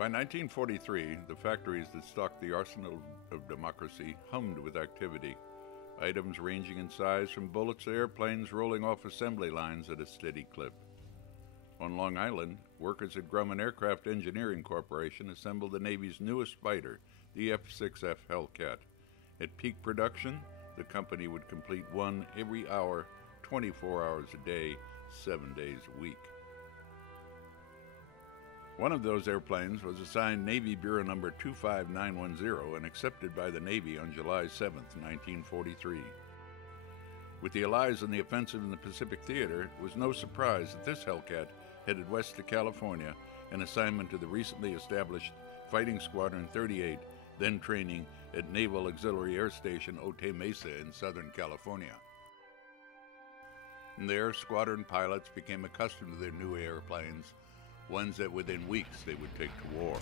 By 1943, the factories that stocked the arsenal of democracy hummed with activity, items ranging in size from bullets to airplanes rolling off assembly lines at a steady clip. On Long Island, workers at Grumman Aircraft Engineering Corporation assembled the Navy's newest fighter, the F6F Hellcat. At peak production, the company would complete one every hour, 24 hours a day, 7 days a week. One of those airplanes was assigned Navy Bureau number 25910 and accepted by the Navy on July 7, 1943. With the Allies on the offensive in the Pacific Theater, it was no surprise that this Hellcat headed west to California, an assignment to the recently established Fighting Squadron 38, then training at Naval Auxiliary Air Station Otay Mesa in Southern California. And there, squadron pilots became accustomed to their new airplanes, ones that within weeks they would take to war.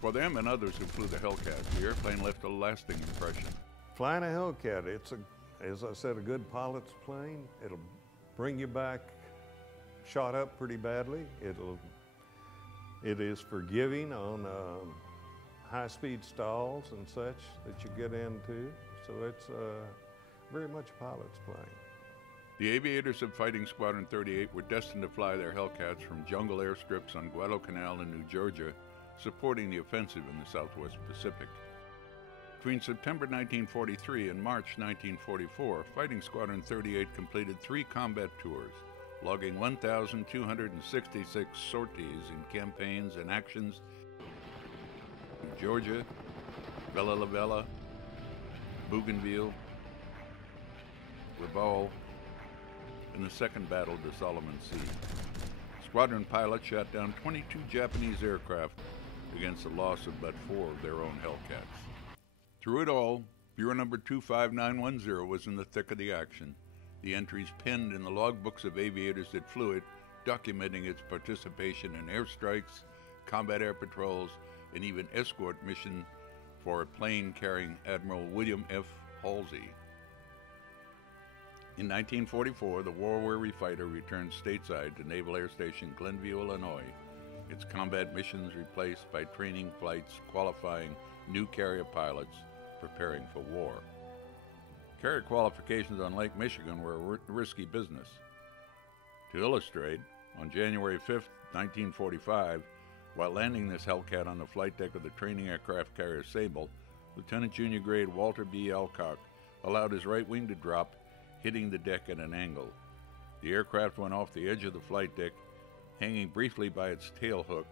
For them and others who flew the Hellcat, the airplane left a lasting impression. Flying a Hellcat, it's, as I said, a good pilot's plane. It'll bring you back shot up pretty badly. It is forgiving on high-speed stalls and such that you get into, so it's very much a pilot's plane. The aviators of Fighting Squadron 38 were destined to fly their Hellcats from jungle airstrips on Guadalcanal in New Georgia, supporting the offensive in the Southwest Pacific. Between September 1943 and March 1944, Fighting Squadron 38 completed 3 combat tours, logging 1,266 sorties in campaigns and actions in Georgia, Bella La Vella, Bougainville, Rabaul, and the Second Battle of the Solomon Sea. Squadron pilots shot down 22 Japanese aircraft against the loss of but 4 of their own Hellcats. Through it all, Bureau number 25910 was in the thick of the action, the entries penned in the logbooks of aviators that flew it, documenting its participation in airstrikes, combat air patrols, and even escort mission for a plane carrying Admiral William F. Halsey. In 1944, the war-weary fighter returned stateside to Naval Air Station Glenview, Illinois, its combat missions replaced by training flights qualifying new carrier pilots preparing for war. Carrier qualifications on Lake Michigan were a risky business. To illustrate, on January 5, 1945, while landing this Hellcat on the flight deck of the training aircraft carrier Sable, Lieutenant Junior Grade Walter B. Alcock allowed his right wing to drop, hitting the deck at an angle. The aircraft went off the edge of the flight deck, hanging briefly by its tail hook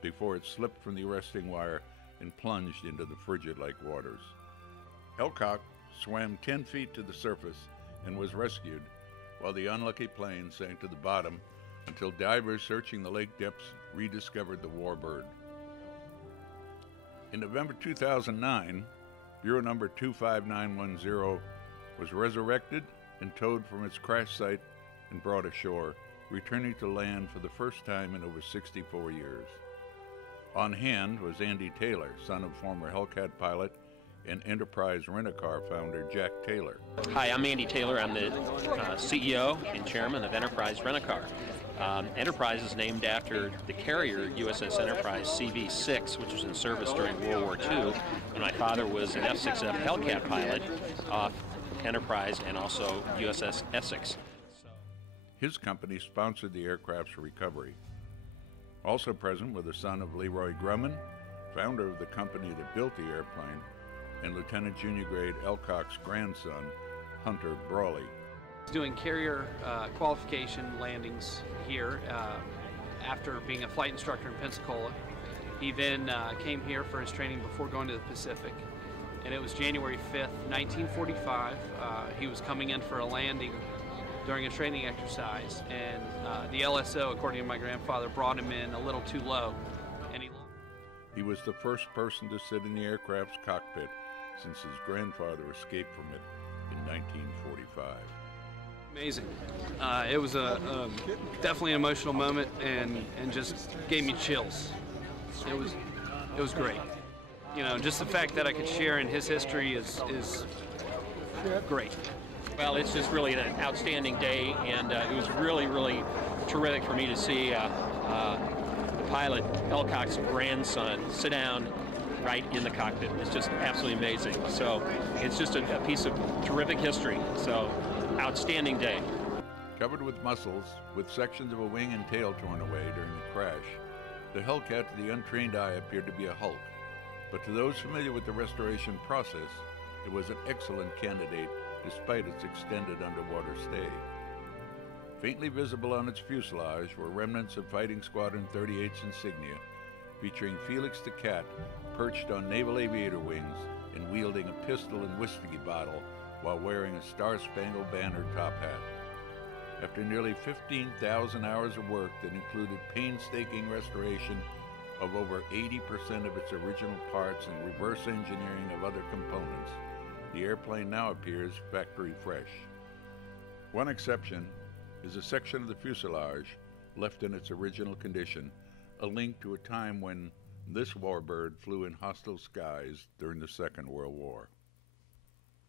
before it slipped from the arresting wire and plunged into the frigid lake waters. Alcock swam 10 feet to the surface and was rescued, while the unlucky plane sank to the bottom until divers searching the lake depths rediscovered the warbird. In November 2009, Bureau number 25910 was resurrected and towed from its crash site and brought ashore, returning to land for the first time in over 64 years. On hand was Andy Taylor, son of former Hellcat pilot and Enterprise Rent-A-Car founder Jack Taylor. Hi, I'm Andy Taylor. I'm the CEO and chairman of Enterprise Rent-A-Car. Enterprise is named after the carrier USS Enterprise CV-6, which was in service during World War II, and my father was an F6F Hellcat pilot off Enterprise and also USS Essex. His company sponsored the aircraft's recovery. Also present were the son of Leroy Grumman, founder of the company that built the airplane, and Lieutenant Junior Grade Alcock's grandson, Hunter Brawley. Doing carrier qualification landings here after being a flight instructor in Pensacola. He then came here for his training before going to the Pacific. And it was January 5th, 1945. He was coming in for a landing during a training exercise, and the LSO, according to my grandfather, brought him in a little too low. And he was the first person to sit in the aircraft's cockpit since his grandfather escaped from it in 1945. Amazing. It was definitely an emotional moment and just gave me chills. It was great. You know, just the fact that I could share in his history is great. Well, it's just really an outstanding day, and it was really, really terrific for me to see pilot, Hellcat's grandson, sit down right in the cockpit. It's just absolutely amazing. So it's just a piece of terrific history. So outstanding day. Covered with muscles, with sections of a wing and tail torn away during the crash, the Hellcat to the untrained eye appeared to be a hulk. But to those familiar with the restoration process, it was an excellent candidate despite its extended underwater stay. Faintly visible on its fuselage were remnants of Fighting Squadron 38's insignia, featuring Felix the Cat perched on naval aviator wings and wielding a pistol and whiskey bottle while wearing a Star-Spangled Banner top hat. After nearly 15,000 hours of work that included painstaking restoration of over 80% of its original parts and reverse engineering of other components, the airplane now appears factory fresh. One exception is a section of the fuselage left in its original condition, a link to a time when this warbird flew in hostile skies during the Second World War.